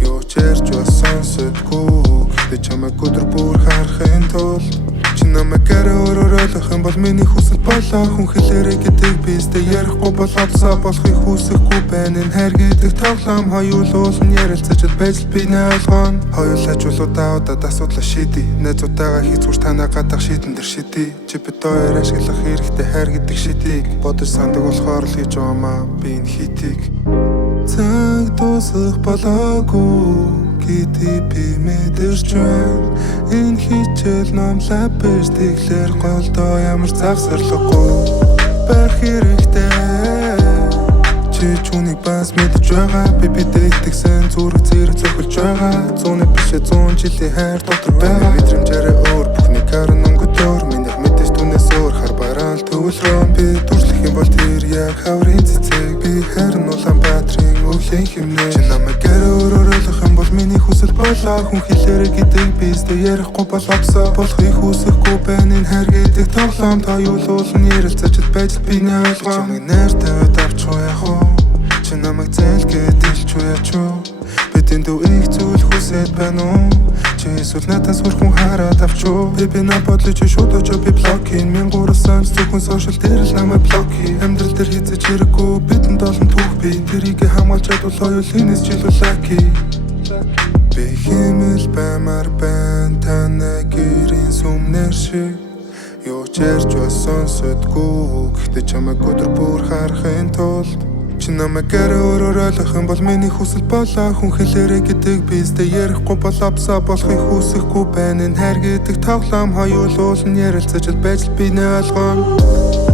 Юу ч ярьж бас сонсдоггүй. Гэхдээ чамайг өдөр бүр харахын тулд чи намайг өөрөөр ойлгох юм бол миний хүсэл болоо. Хүн хэлээрэй гэдэг би өстө ярихгүй болоодсоо болохыг хүсэхгүй байна. Энэ хайр гэдэг тоглоом хоёулуулан ярилцаж байж л би нэ ойлгоно. Хоёулаа ч удаад асуудлаа шийдий. Найзуудаагаа хийцгүүш танаа гадах шийдэн дээр шийдий. Чи бид хоёр ашиглах хэрэгтэй хайр гэдэг шийдийг бодож сандаг болохоор л хийж байгаамаа би энэ хитийг. Цаг дуусах болоогүй гэдэг би мэдэрч байна. Энэ хичээл номлаа биш тэглэр голдоо ямар завсарлахгүй байх хэрэгтэй. Чи чүнийг бас мэдж байгаа. Би дэйтгсэн зүрх зэрэг зохилж байгаа. 100-ны биш 100 жилийн хайр дотор байгаа. Мэдрэмжээрээ өөр бүхний харан өнгөдөр. Минийх мэдээж түнээс өөр хар бараал төвлөрөө. Би дүрслэх юм бол тэр яг хаврын цэцэг. Би харин Улаанбаатарын өвлийн хэмнээ. Чи намайг өөрөөр ойлгох юм бол миний хүсэл болоо. Хүн хэлээрэй гэдэг би өстө ярихгүй болоодсоо болохыг хүсэхгүй байна. Энэ хайр гэдэг тоглоом хоёулуулан ярилцаж байж л би нэ ойлгоо. Чамайг найртай байд авчихгүй яах вэ? Чи намайг зэлгээд илчгүй яач вэ? Бидний дүү их зүйл хүсэж байна уу? Чи эсвэл надаас хүрхэн хараад авчуу. Би на бодлож шууд очоо би блокин. 1300 зөвхөн сошиал дээр л намайг блокий. Амьдрал дээр хийцэж хэрэггүй бидэнд олон түүх би. Тэрийг хамгаалж чадвал хоёулынээс жилүүлээки. Би хэмэл баймар байна танай гэрийн сүмнэр шиг. Юу ч ярьж бас сонсдоггүй. Гэхдээ чамайг өдөр бүр харахын тулд чи намайг өөрөөр ойлгох юм бол миний хүсэл болоо. Хүн хэлээрэй гэдэг би өстө ярихгүй болоодсоо болохыг хүсэхгүй байна. Энэ хайр гэдэг тоглоом хоёулуулан ярилцаж байж л би нэ ойлгоно.